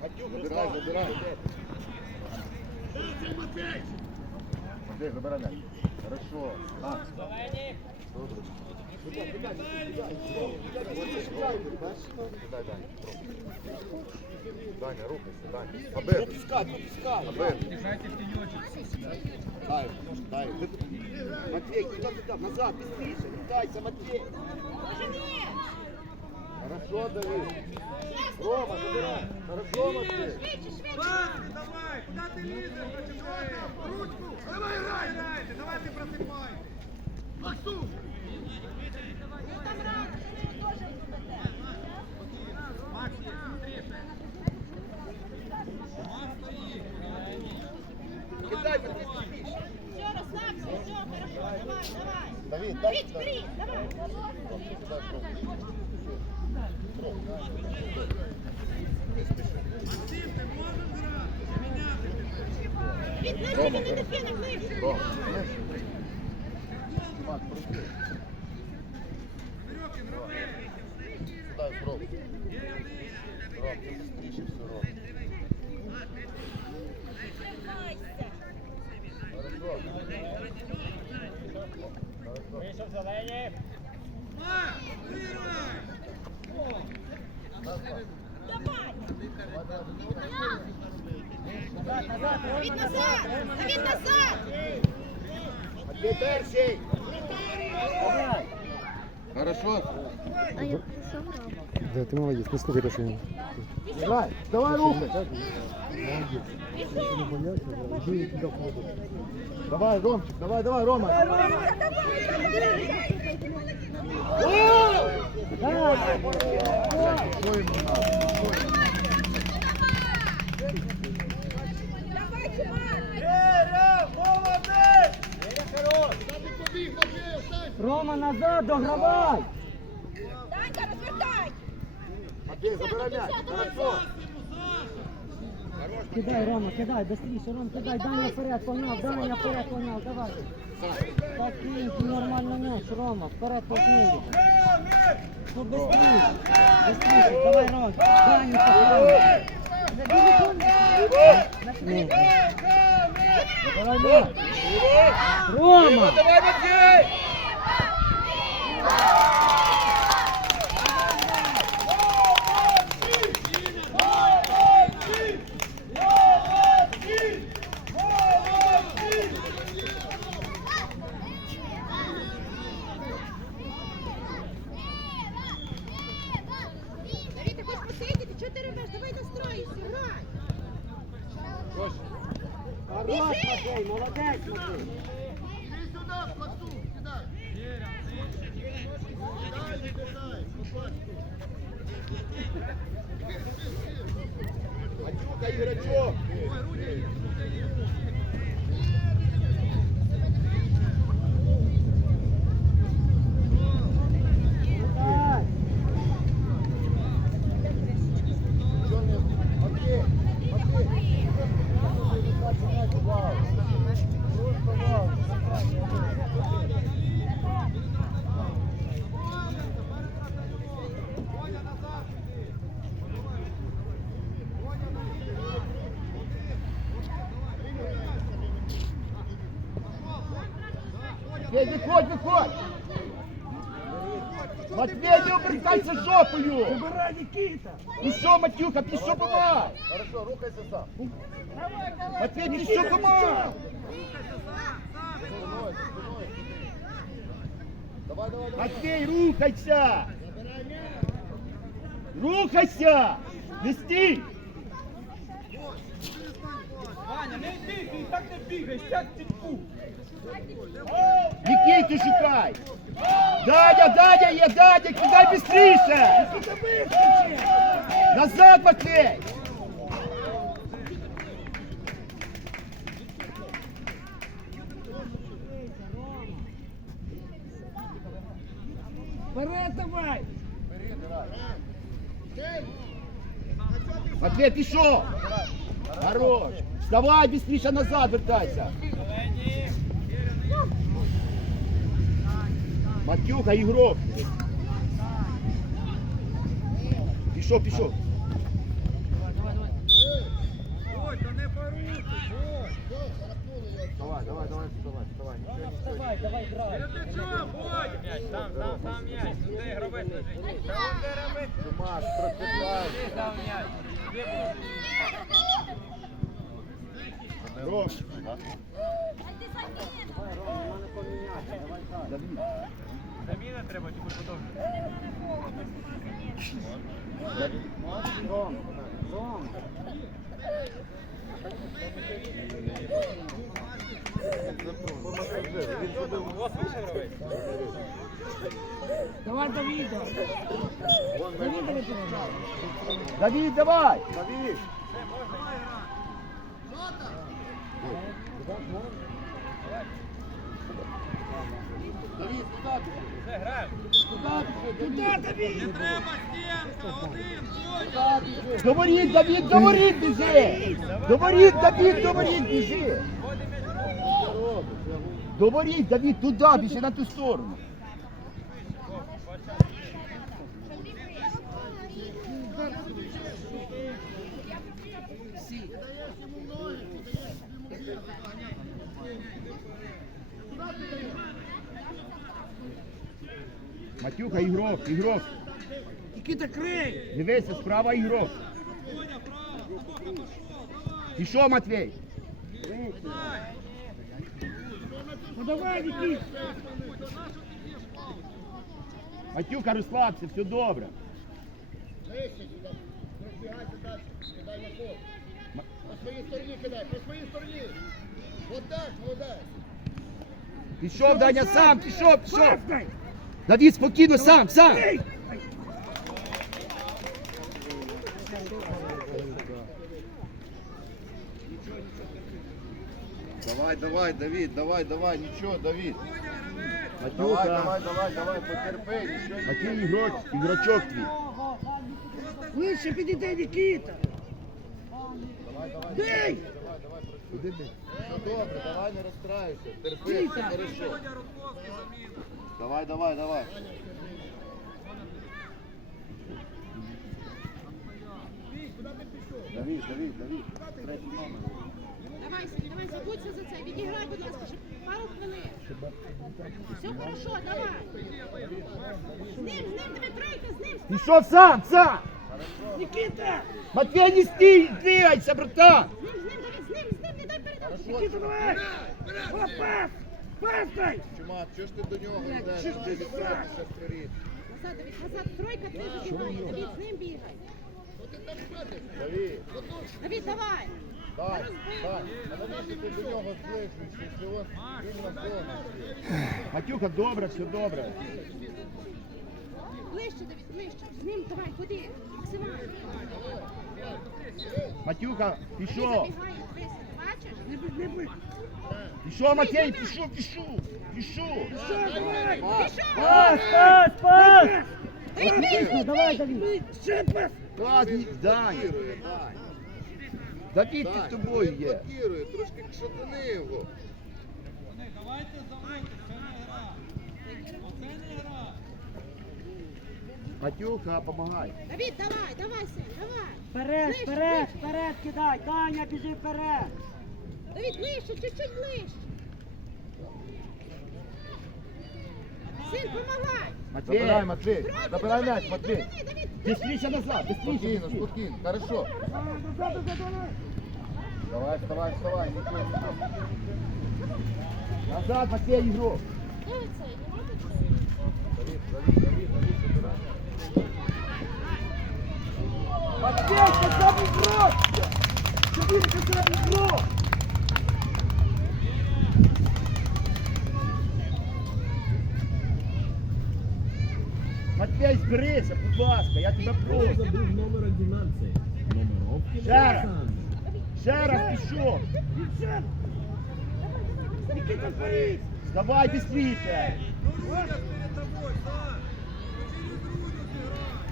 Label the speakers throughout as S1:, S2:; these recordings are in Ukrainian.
S1: Забирай, забирай. Матвей, забирай. Хорошо. А. Даня. Рухайся, Даня. Абер. Абер.
S2: Дай, дай. Матвей, куда ты там? Назад, быстрее. Не дайся, Матвей.
S1: Хорошо, Давид. Рома, забирай. Хорошо, Матвей.
S3: Пас, давай! Куда ты лезешь? Ручку! Давай, играй! Давай ты просыпай! Максу! Макс,
S2: Кидай, Матвей, быстрее.
S4: Все, расслабься, все, хорошо, давай, давай.
S1: Давид, дай
S4: Вперед,
S1: сюда.
S4: вперед, давай. Тримайся.
S1: Хорошо.
S3: Макс, выиграй!
S4: Давай.
S1: Давай,
S4: Від назад, від назад.
S2: Матвей, перший.
S1: Хорошо.
S5: Да, ты молодец, не слухай що він.
S1: Давай, давай рухай. Давай, Ромчик, давай, давай, Рома. Що йому
S5: Рома, назад, догравай!
S4: Данька, розвертай.
S1: Матвей, забирай мяч. Хорошо.
S5: Кидай, Рома, кидай, быстрее, Ром, кидай, Даня вперед, погнал, Даня вперед, погнал, давай. Так, кинь, нормально мяч, Рома, вперед, погнали. Ну, быстрее, быстрее, давай, Ром, Даня, погнал. Ну,
S1: Забирай мяч.
S5: Рома!
S2: Давай, Матвей.
S4: Давид, ти хочеш посидіти? Чого ти робиш? Давай настроїшся, грай.
S5: Хорош, Матвей, молодець, Матвей.
S2: Матюка, Ігорячок.
S5: Дай.
S1: Матвей, Матвей. Вау. Просто вау.
S2: Матвей, виходь, виходь. Матвей, не обертайся жопою.
S5: Забирай, Никита!
S2: Пішов, Матюха, пішов, помагай.
S1: Хорошо, рухайся сам.
S2: Матвей, пішов, помагай.
S1: Спиною, спиною. Давай, давай, давай.
S2: Матвей, рухайся. Рухайся. Не стій.
S3: Ваня, не бігай, так не бігай, сядь тітку!
S2: Який ти шукай? Дадя, Дадя є, Дадя, кидай быстріше. Назад, Матвей.
S5: Вперед давай!
S2: Матвей, пішов. Хорош. Вставай быстріше назад, вертайся. Матюха, ігрок. Пішов, пішов. Давай, давай, давай, вставай, вставай.
S5: Вставай, давай грай.
S3: Перед м'ячом, Бодя!
S6: М'яч, там, там, там м'яч. Туди гравець лежить. Та он де гравець?
S2: Димаш, просипай.
S6: Ти дав м'яч.
S2: Ром.
S6: Заміна треба, чи продовжити?
S5: Ром. Давай Давіда. Давіда.
S2: Давид, давай! Давид! Давид, куда ты?
S6: Все, граємо.
S2: Куда ты? Куда ты?
S3: Не треба стінка, один, Бодя!
S2: Куда ты? Говорит, Давид, говорит, бежи! Говорит, Давид, говорит, бежи! Говорит, Давид, туда, бежи на ту сторону. Матюха, ігрок, ігрок.
S3: Нікіта, крий!
S2: Дивися, справа ігрок.
S3: Бодя, право! Сколько пошел, давай!
S2: Пішов, Матвій.
S3: Ну давай, Нікіт!
S2: Матюха, розслабся, все добре.
S1: По своїй стороні кидай, по своїй стороні. Вот так, молодець.
S2: Пішов, Даня, сам, пішов, пішов. Давид, спокійно, сам, сам.
S1: Давай, давай, Давид, давай, давай, нічого, Давид.
S2: Матюха.
S1: Давай, давай, давай, давай, потерпи, нічого.
S2: Матюх, ігрок, ігрочок твій.
S3: Ближче підійди, Нікіта! Бей!
S2: Ти?
S1: Все добре, давай не розстраюйся. Терпи, все хорошо. Давай, давай, давай. Давид, Давид, Давид. Третій номер.
S4: Давай, Сергій, давай, забудься за це. Відіграй, будь ласка, ще пару хвилин. Все хорошо, давай. З ним, з ним, тебе тройка, з ним.
S2: Пішов сам, сам.
S3: Нікіта!
S2: Матвій, не стій, двигайся, братан.
S4: З ним, з ним, Давид, з ним, з ним, не дай передачу.
S3: Нікіта, давай! О, Дай!
S1: Чумак, чого ж ти до нього йдеш?
S3: що ж
S1: Ти
S3: ти
S1: відкриваєшся вперед.
S4: Назад, Давид, назад, тройка, ти забігай. Давид, з ним бігай.
S1: Давид,
S4: Давид, давай.
S1: дай, дай. А навіщо ти до нього зближуєшся, якщо ось вільна зона?
S2: Матюха, добре, все добре.
S4: Ближче, Давид, ближче. З ним, давай, куди? Максимально.
S2: Матюха, пішов.
S4: дивися, бачиш?
S3: Не бий, не бий!
S2: Пішов, Матвій, пішов, пішов. Пішов.
S3: Що, давай!
S2: Пас, пас, пас.
S4: Давид,
S5: Давай, Давід.
S3: Ще пас!
S2: Пас,
S1: дай.
S2: Давід, ти з тобою є.
S1: трошки шатани його.
S3: Давайте заводьте, це не гра! Оце не гра!
S2: Матюха, помагай.
S4: Давид, давай, давай, давай.
S5: Вперед, вперед, вперед кидай. Даня, біжи вперед.
S4: Давид, ближче, чуть-чуть ближче. Син, помагай.
S2: Матвій,
S1: Забирай, Матвій.
S4: Тройку,
S1: Забирай
S4: давай,
S1: м'яч, Матвій.
S4: Давид, Давид,
S2: быстріше назад, быстріше.
S1: Спокійно,
S2: быстріше.
S1: спокійно. Хорошо. Давай, вставай, вставай. Нічого, нічого.
S2: Назад, Матвій, ігрок.
S4: Дивиться, не робить це.
S1: Давид, Давид, Давид, Давид, забирай.
S2: Матвій, казав ігрок. Що він казав ігрок? Матвій, зберися, будь ласка, я тебе прошу.
S7: забув номер 11. Номеровки
S2: Ще раз.
S7: написані.
S2: Ще раз пішов.
S3: Нікіта, вперед!
S2: Давай быстрее.
S3: Ну, Рудя перед тобой, Сань! Через Рудю сыграй!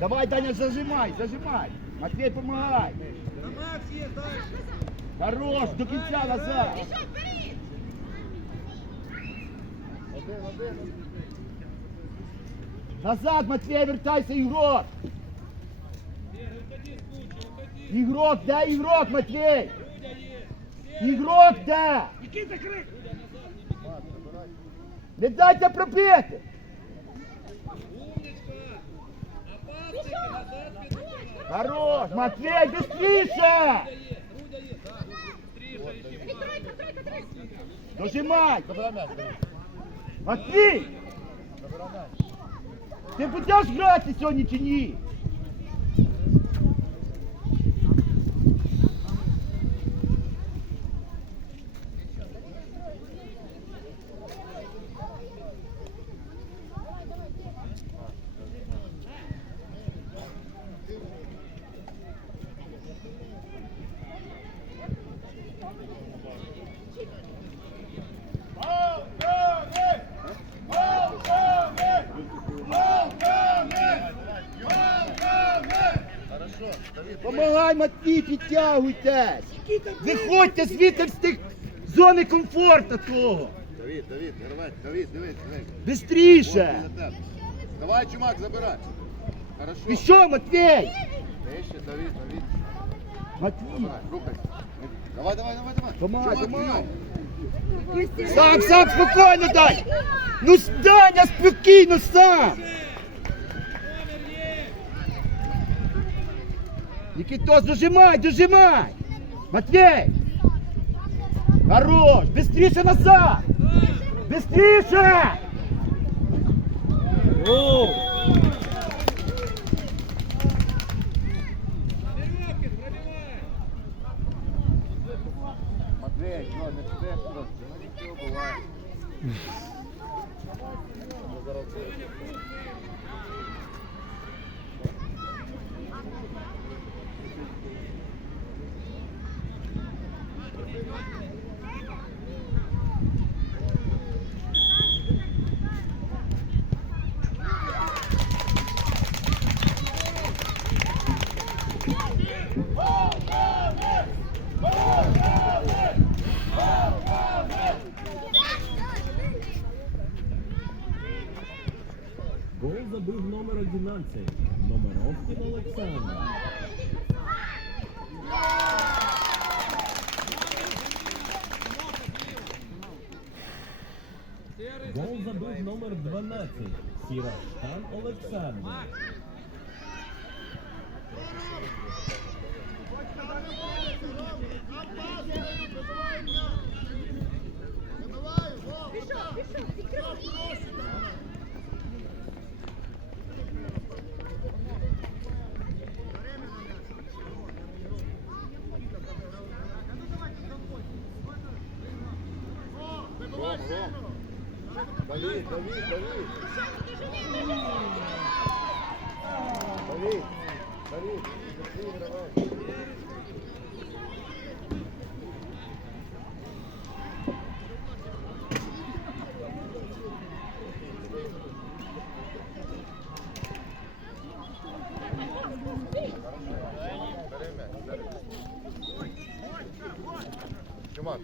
S2: Давай, Даня, зажимай, зажимай. Матвей, помогай.
S3: На Макс есть, дальше!
S2: Хорош, до кінця назад.
S4: Пішов вперед.
S2: Назад, Матвей, вертайся, ігрок.
S3: Спуск!
S2: Ігрок, де ігрок, Матвій? Ігрок, де? Не дайте пробити! Хорош, Матвей,
S4: тройка, тройка.
S2: Дожимай!
S1: Ты!
S2: Матвій!
S1: Забирай м'яч.
S2: Ти будеш грати сьогодні чи ні?
S1: Хорошо, Давид.
S2: Матвій, підтягуйтесь! Виходьте звідти з тих зони комфорту того!
S1: Давид, Давид, Давид, Давид, Давид, Давид.
S2: Бистріше!
S1: Давай, чумак, забирай. Хорошо.
S2: Пішов, Матвій!
S1: Нижче, Давид, Давид.
S2: Матвій!
S1: Рухайся. Давай, давай, давай, давай. Чумак,
S2: помагай.
S1: прийом.
S2: Сам, сам, спокійно дай! Ну, Даня, спокійно, сам! Нікітос, дожимай, дожимай! Матвей! Хорош! Быстріше назад! Быстріше! О!
S1: Матвей, що, не чудеш трошки? Ну нічого, буває.
S7: 12. Номеровкін Олександр. Гол забив номер 12.
S1: Сіра Штан Олександр.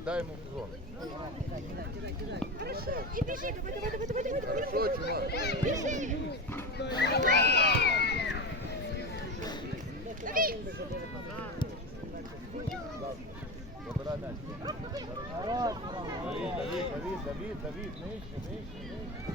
S1: Дай ему в зону.
S4: Хорошо, і біжи, давай, давай, давай, давай.
S1: Хорошо, чувак.
S4: Біжи. Давид.
S1: Забирай м'яч. Давид, Давид, Давид, Давид, Давид, нижче, нижче, нижче.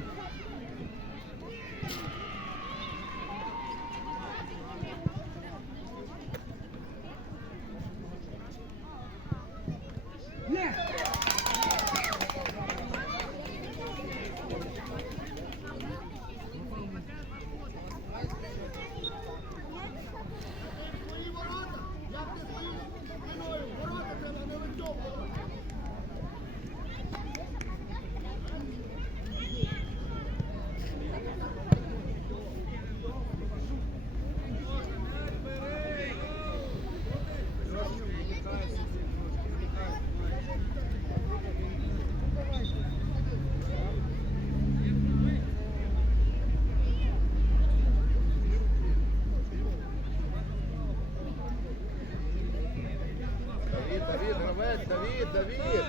S1: Давид, Давид, гравець, Давид, Давид.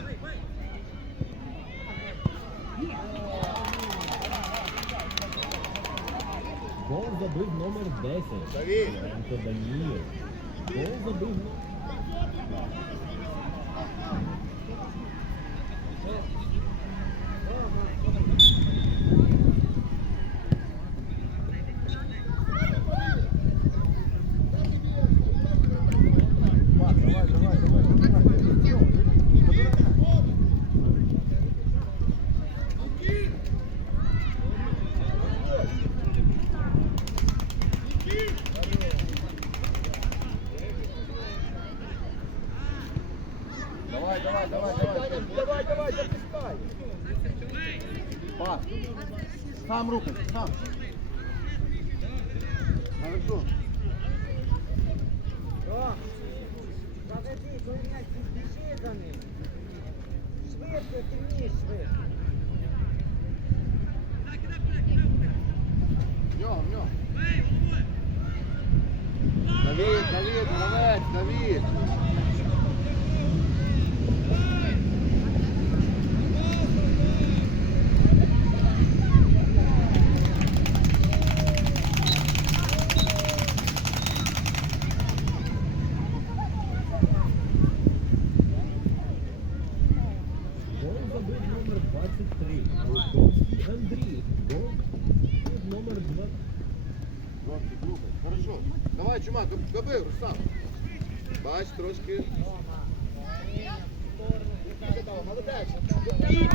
S7: Гол забив номер 10.
S1: Давид.
S7: Ленко
S1: Давай, давай, давай, давай.
S2: Давай, давай, запускай.
S1: Пас. Сам руку, сам. Хорошо.
S5: Заведи, коли м'яч біжи за ним. Швидко, ти швидко.
S1: В нього, в нього. Давид, Давид, гравець, Давид.
S7: Гол забив номер 23. Рудковський Андрій. Гол забив номер 2.
S1: Трошки слухай. Хорошо. Давай, чума, доби, Рустам. Бач, трошки.
S2: Молодець. Бій,